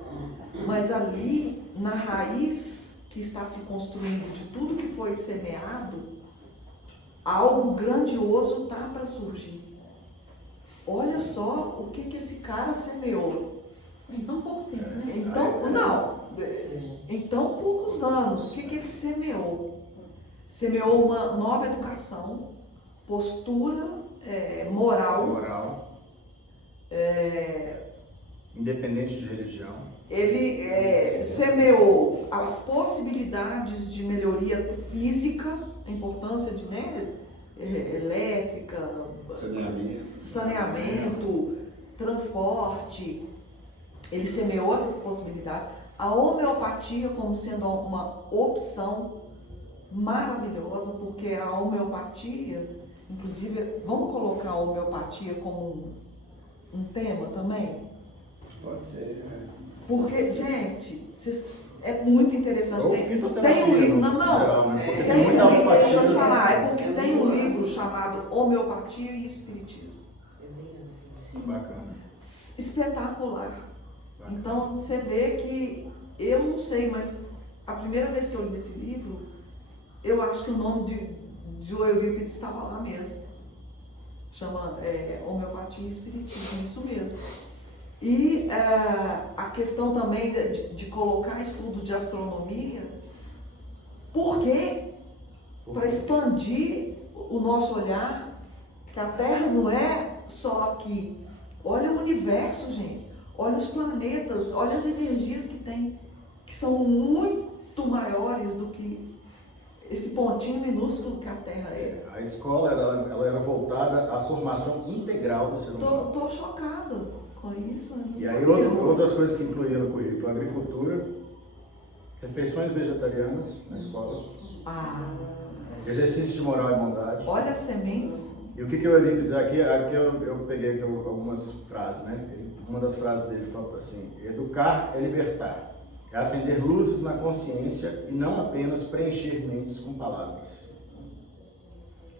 mas ali na raiz que está se construindo de tudo que foi semeado, algo grandioso está para surgir. Olha só o que esse cara semeou. Em tão pouco tempo, né? Em tão poucos anos, o que ele semeou? Semeou uma nova educação, postura moral. Independente de religião. Ele semeou as possibilidades de melhoria física, a importância de elétrica, saneamento, transporte. Ele semeou essas possibilidades. A homeopatia como sendo uma opção maravilhosa, porque a homeopatia, inclusive, vamos colocar a homeopatia como um tema também? Pode ser, né? Porque, gente, é muito interessante. Ou Tem fitoterapia, um livro, no geral, né? Porque tem muita deixa eu homeopatia. te falar, é porque tem um livro chamado Homeopatia e Espiritismo. Bacana. Espetacular. Então, você vê que, eu não sei, mas a primeira vez que eu li esse livro, eu acho que o nome de Eurípides estava lá mesmo. Chama Homeopatia e Espiritismo, isso mesmo. E a questão também de colocar estudos de astronomia, por quê? Para expandir o nosso olhar, que a Terra não é só aqui. Olha o universo, gente. Olha os planetas, olha as energias que tem, que são muito maiores do que esse pontinho minúsculo que a Terra é. A escola ela era voltada à formação integral do ser humano. Tô chocada com isso. E aí outras coisas que incluíam no currículo: agricultura, refeições vegetarianas na escola, exercício de moral e bondade. Olha as sementes. E o que eu iria dizer aqui eu peguei aqui algumas frases, né? Uma das frases dele falou assim: educar é libertar, é acender luzes na consciência e não apenas preencher mentes com palavras.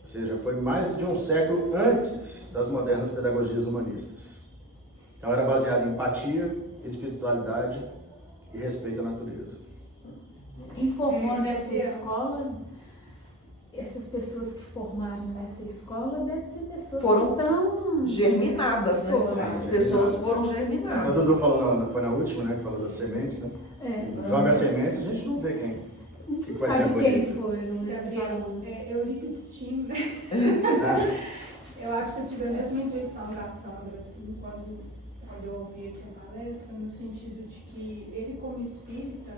Ou seja, foi mais de um século antes das modernas pedagogias humanistas. Então era baseado em empatia, espiritualidade e respeito à natureza. Informando essa escola, essas pessoas que formaram nessa escola devem ser pessoas Foram que estão germinadas, né? Foram. Essas pessoas foram O germinadas. Dudu falou, foi na última, né? Que falou das sementes, né? Joga sementes, a gente não vê quem. Que vai ser sabe quem bonito. foram esses alunos. Eurípides Tim, né? Eu acho que eu tive a mesma intuição da Sandra, assim, quando eu ouvi aqui a palestra, no sentido de que ele, como espírita,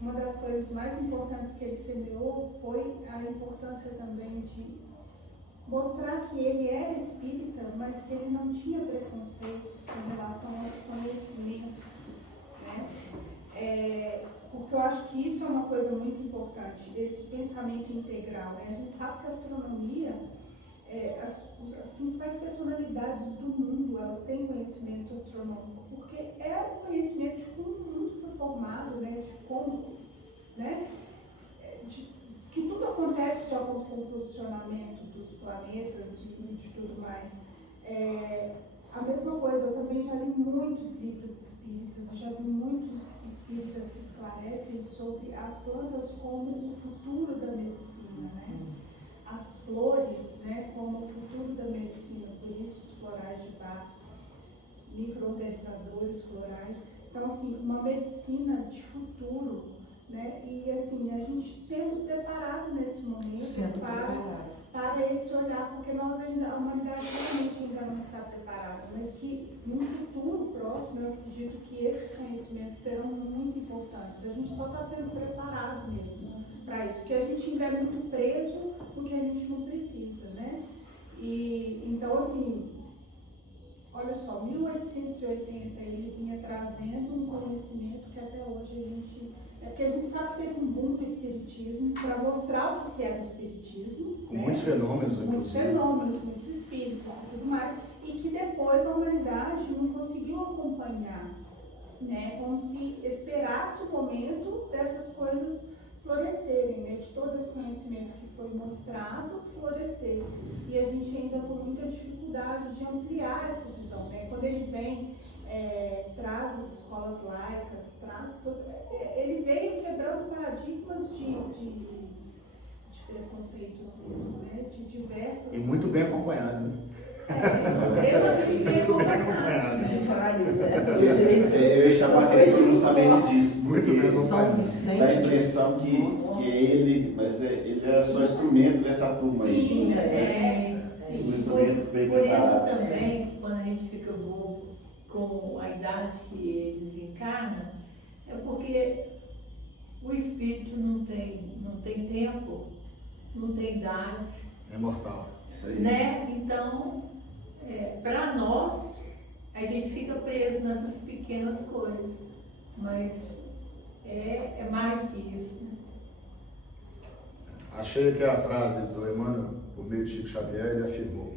uma das coisas mais importantes que ele semeou foi a importância também de mostrar que ele era espírita, mas que ele não tinha preconceitos com relação aos conhecimentos, né? Porque eu acho que isso é uma coisa muito importante, esse pensamento integral, né? A gente sabe que a astronomia, as principais personalidades do mundo, elas têm conhecimento astronômico, porque é o conhecimento de como o mundo foi formado, né? De como, né? Que tudo acontece de acordo com o posicionamento dos planetas e de tudo mais. A mesma coisa, eu também já li muitos livros espíritas, já vi muitos espíritas que esclarecem sobre as plantas como o futuro da medicina, né? As flores, né, como o futuro da medicina, por isso os florais de Bach, micro-organizadores florais. Então, assim, uma medicina de futuro, né? E, assim, a gente sendo preparado nesse momento para esse olhar, porque nós ainda, a humanidade realmente ainda não está preparada, mas que no futuro próximo eu acredito que esses conhecimentos serão muito importantes. A gente só está sendo preparado mesmo para isso, porque a gente ainda é muito preso no que a gente não precisa, né? E então, assim, olha só, 1880 ele vinha trazendo um conhecimento que até hoje a gente... porque a gente sabe que teve um boom do espiritismo mostrar o que era o espiritismo. Com muitos fenômenos, muitos inclusive. fenômenos, muitos espíritos e tudo mais, e que depois a humanidade não conseguiu acompanhar, né? Como se esperasse o momento dessas coisas florescerem, né? De todo esse conhecimento que foi mostrado florescer. E a gente ainda com muita dificuldade de ampliar essa visão, né? Quando ele vem, traz as escolas laicas, ele veio quebrando paradigmas de preconceitos mesmo, né? De diversas. E muito bem acompanhado, né? Extremamente bem acompanhado. Eu ia chamar a atenção justamente disso. Muito bem porque São dá a Vicente. impressão que é ele, mas ele era só instrumento dessa turma aí. Sim, Um Por instrumento bem isso preparado. também, quando a gente fica bom com a idade que eles encarnam, é porque o espírito não tem tempo, não tem idade, É mortal. Isso aí. né? Então, para nós, a gente fica preso nessas pequenas coisas, mas é mais que isso. Né? Achei aqui a frase do Emmanuel, por meio de Chico Xavier, ele afirmou: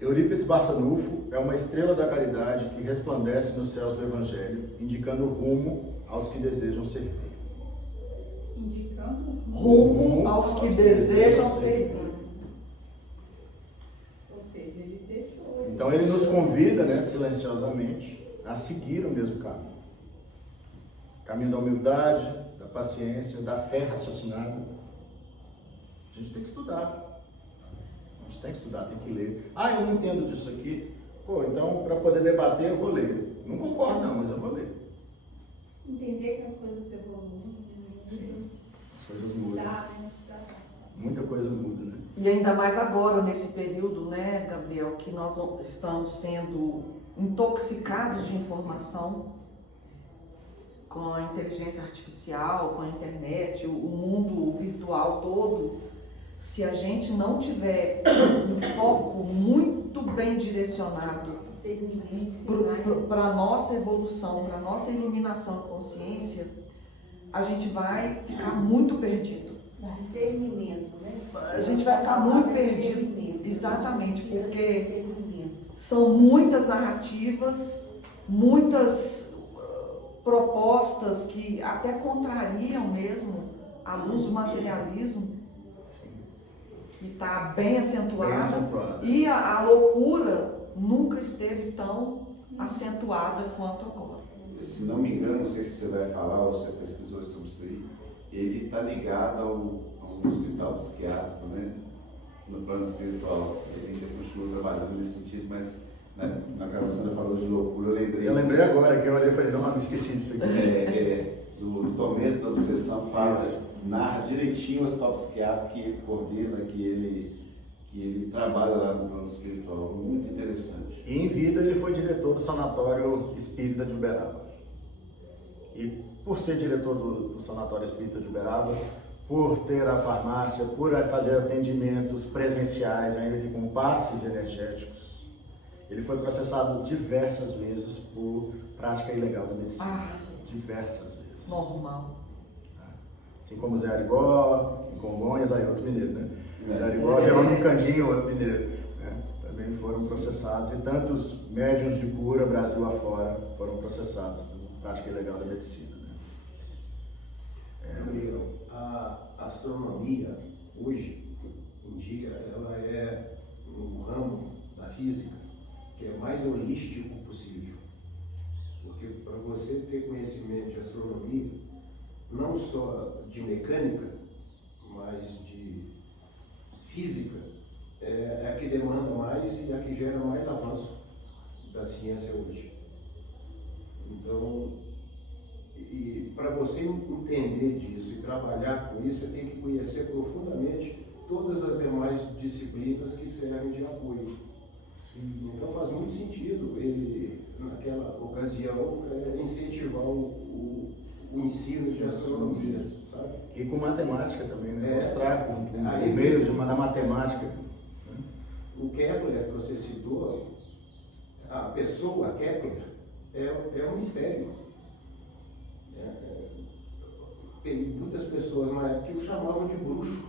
Eurípides Barçanufo é uma estrela da caridade que resplandece nos céus do Evangelho, indicando rumo aos que desejam servir. Indicando Rumo aos que desejam servir. Ou seja, ele deixou. Então ele nos convida, né, silenciosamente, a seguir o mesmo caminho. Caminho da humildade, da paciência, da fé raciocinada. A gente tem que estudar. A gente tem que estudar, tem que ler. Ah, eu não entendo disso aqui. Pô, então para poder debater eu vou ler. Não concordo não, mas eu vou ler. Entender que as coisas evoluem. Sim, as coisas mudam. Estudar, né? Estudar bastante. Muita coisa muda, né? E ainda mais agora, nesse período, né, Gabriel, que nós estamos sendo intoxicados de informação com a inteligência artificial, com a internet, o mundo virtual todo. Se a gente não tiver um foco muito bem direcionado para a nossa evolução, para a nossa iluminação e consciência, a gente vai ficar muito perdido. Discernimento, né? A gente vai ficar muito perdido, exatamente, porque são muitas narrativas, muitas propostas que até contrariam mesmo a luz do materialismo, que está bem acentuada, e a loucura nunca esteve tão acentuada quanto agora. Se não me engano, não sei se você vai falar ou você pesquisou sobre isso aí, ele está ligado a um hospital psiquiátrico, né? No plano espiritual. Ele ainda continua trabalhando nesse sentido, mas na gravação falou de loucura, eu lembrei agora que eu olhei e falei, não, me esqueci disso aqui. No começo da obsessão narra direitinho o hospital psiquiátrico que ele coordena, que ele trabalha lá no plano espiritual. Muito interessante. E em vida ele foi diretor do Sanatório Espírita de Uberaba. E por ser diretor do Sanatório Espírita de Uberaba, por ter a farmácia, por fazer atendimentos presenciais, ainda que com passes energéticos, ele foi processado diversas vezes por prática ilegal da medicina. Diversas vezes. Normal. Assim como Zé Arigó, em Congonhas, aí outro mineiro, né? Zé Arigó, Jerônimo Candinho, outro mineiro. Né? Também foram processados, e tantos médiuns de cura, Brasil afora, foram processados por prática ilegal da medicina. A astronomia, hoje em dia, ela é um ramo da física que é mais holístico possível. Porque para você ter conhecimento de astronomia, não só de mecânica, mas de física, é a que demanda mais e a que gera mais avanço da ciência hoje. Então, e para você entender disso e trabalhar com isso, você tem que conhecer profundamente todas as demais disciplinas que servem de apoio. Sim. Então faz muito sentido ele, naquela ocasião, incentivar o ensino de astronomia, sabe? E com matemática também, né? Mostrar por meio de uma matemática. O Kepler que você citou, a pessoa Kepler é um mistério. tem muitas pessoas na época que o chamavam de bruxo.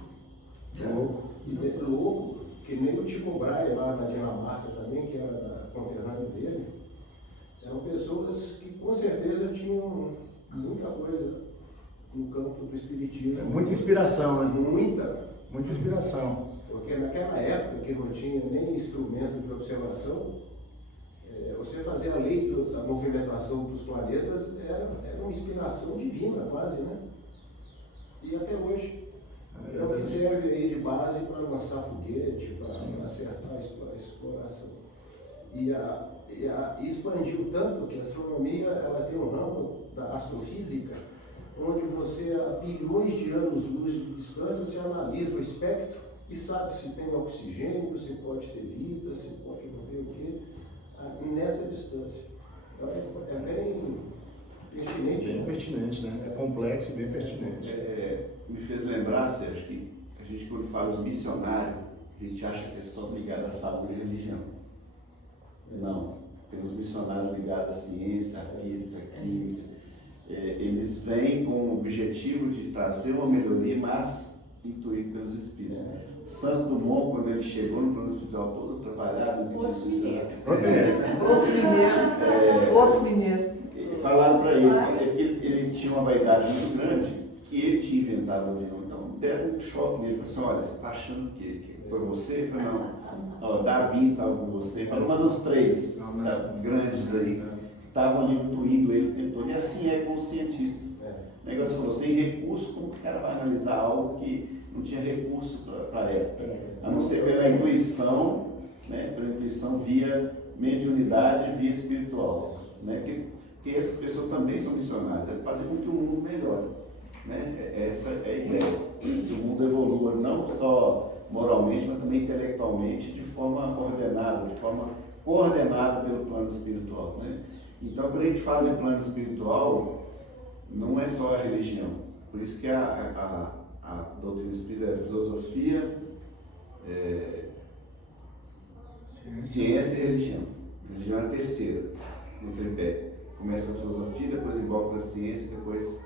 Louco. Louco, que nem o Tycho Brahe lá na Dinamarca também, que era conterrâneo dele. Eram pessoas que com certeza tinham muita coisa no campo do espiritismo. Muita inspiração, né? Muita inspiração. Porque naquela época que não tinha nem instrumento de observação, você fazer a lei da movimentação dos planetas era uma inspiração divina quase, né? E até hoje. Então que serve aí de base para lançar foguete, para acertar a exploração. E expandiu tanto que a astronomia ela tem um ramo da astrofísica, onde você, a bilhões de anos-luz de distância, você analisa o espectro e sabe se tem oxigênio, se pode ter vida, se pode não ter o quê, nessa distância. Então é bem pertinente. Bem pertinente, né? É complexo e bem pertinente. Me fez lembrar, Sérgio, que a gente quando fala os missionários, a gente acha que é só ligado à saúde e à religião. Não, tem os missionários ligados à ciência, à física, à química. Eles vêm com o objetivo de trazer uma melhoria, mas intuído pelos espíritos. Santos Dumont, quando ele chegou no plano espiritual todo trabalhado, Outro mineiro. Falaram para ele que ele tinha uma vaidade muito grande, que ele tinha inventado o avião. Então deram um choque nele, falaram assim, olha, você está achando que foi você? Ele falou, não, Darwin estava com você. Ele falou, mas os três grandes aí estavam ali intuindo ele o tempo todo. E assim é com os cientistas. O negócio falou, sem recurso, como que o cara vai analisar algo que não tinha recurso para a época? A não ser pela intuição, né? Pela intuição via mediunidade, via espiritual. Né? Porque essas pessoas também são missionárias, devem fazer com que o mundo melhore. Né? Essa é a ideia, que o mundo evolua não só moralmente, mas também intelectualmente, de forma coordenada pelo plano espiritual. Né? Então, quando a gente fala de plano espiritual, não é só a religião. Por isso que a doutrina espírita é filosofia, ciência e religião. A religião é a terceira, no tripé. Começa a filosofia, depois invoca a ciência, depois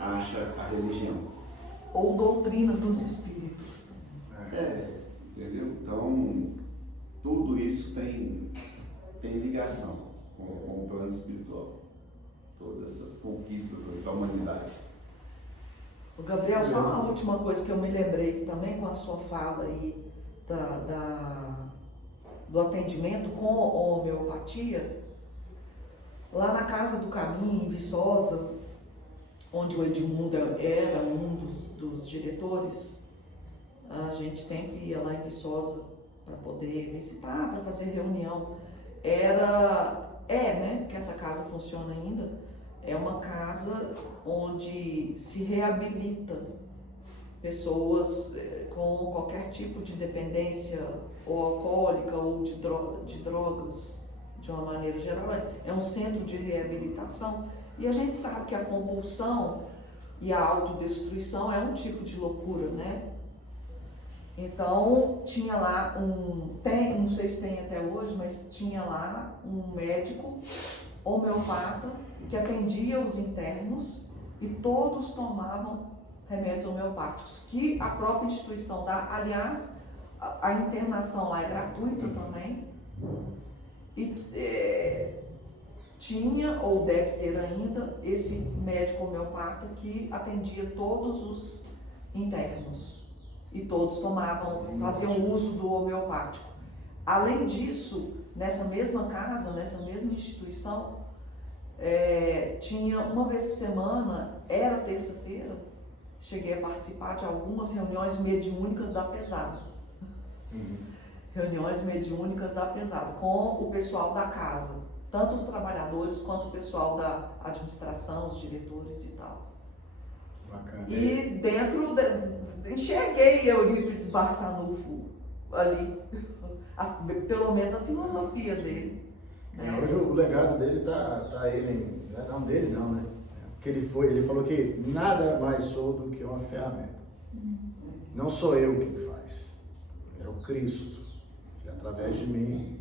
acha a religião. Ou doutrina dos espíritos. Entendeu? Então, tudo isso tem ligação com o plano espiritual. Todas essas conquistas da humanidade. O Gabriel, só uma última coisa que eu me lembrei que também com a sua fala aí do atendimento com homeopatia, lá na Casa do Caminho, em Viçosa, onde o Edmundo era um dos diretores, a gente sempre ia lá em Viçosa para poder visitar, para fazer reunião. Né? Porque essa casa funciona ainda. É uma casa onde se reabilita pessoas com qualquer tipo de dependência ou alcoólica ou de drogas, de uma maneira geral. É um centro de reabilitação e a gente sabe que a compulsão e a autodestruição é um tipo de loucura, né? Então, tinha lá não sei se tem até hoje, mas tinha lá um médico homeopata que atendia os internos e todos tomavam remédios homeopáticos, que a própria instituição dá. Aliás, a internação lá é gratuita também. E tinha, ou deve ter ainda, esse médico homeopata que atendia todos os internos. E todos faziam uso do homeopático. Além disso, nessa mesma casa, nessa mesma instituição, tinha uma vez por semana, era terça-feira, cheguei a participar de algumas reuniões mediúnicas da Pesada. Reuniões mediúnicas da Pesada, com o pessoal da casa, tanto os trabalhadores quanto o pessoal da administração, os diretores e tal. Bacana. E dentro, enxerguei Eurípides Barçanufo ali, pelo menos a filosofia dele. Né? Hoje o legado dele tá ele, não dele não, né? Porque ele falou que nada mais sou do que uma ferramenta. Não sou eu quem faz, é o Cristo, que através de mim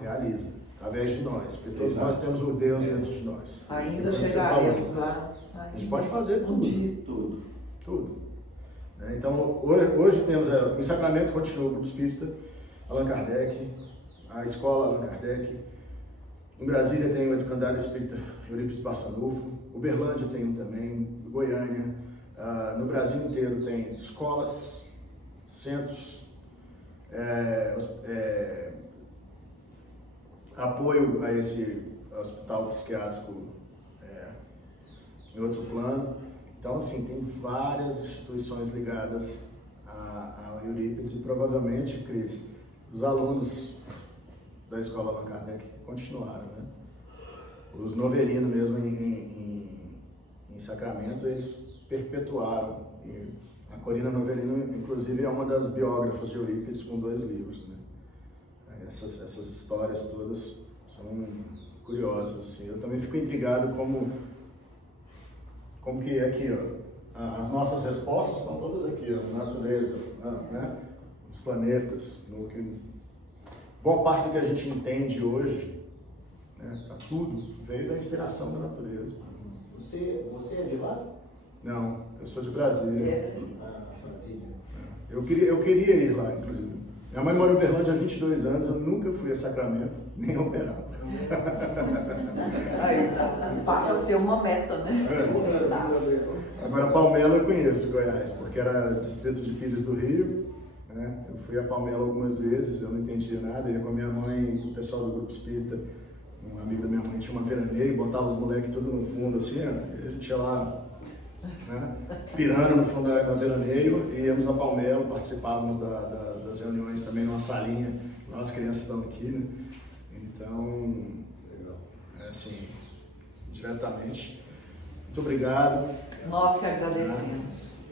realiza, através de nós, porque todos nós temos o Deus dentro de nós. Ainda chegaremos lá. A gente pode fazer Um dia. Tudo. tudo. Então, hoje temos em Sacramento continua o Grupo Espírita Allan Kardec, a Escola Allan Kardec. Em Brasília tem o Educandário Espírita Eurípides Barçanufo. Uberlândia tem um também, Goiânia. No Brasil inteiro tem escolas, centros, apoio a esse hospital psiquiátrico em outro plano. Então, assim, tem várias instituições ligadas a Eurípides e provavelmente, Cris, os alunos da Escola Allan Kardec continuaram, né? Os Noverinos mesmo em Sacramento, eles perpetuaram. E a Corina Novelino, inclusive, é uma das biógrafas de Eurípides com 2 livros, né? Essas histórias todas são curiosas, assim. Eu também fico intrigado como que é aqui, ó, as nossas respostas estão todas aqui, ó, na natureza, né? Nos planetas, boa parte do que a gente entende hoje, né? Tudo veio da inspiração da natureza. Você é de lá? Não, eu sou de Brasília. Brasília. Eu queria ir lá, inclusive. Minha mãe mora em Uberlândia há 22 anos, eu nunca fui a Sacramento, nem a Uberaba. Aí passa a ser uma meta, né? Agora, Palmela eu conheço, Goiás, porque era distrito de Pires do Rio, né? Eu fui a Palmela algumas vezes, eu não entendia nada, eu ia com a minha mãe, com o pessoal do Grupo Espírita, um amigo da minha mãe tinha uma veraneio, botava os moleques tudo no fundo assim, ó, e a gente ia lá, né, pirando no fundo da veraneio, e íamos a Palmela, participávamos das reuniões também numa salinha, lá as crianças estão aqui, né? Então, assim, diretamente. Muito obrigado. Nós que agradecemos.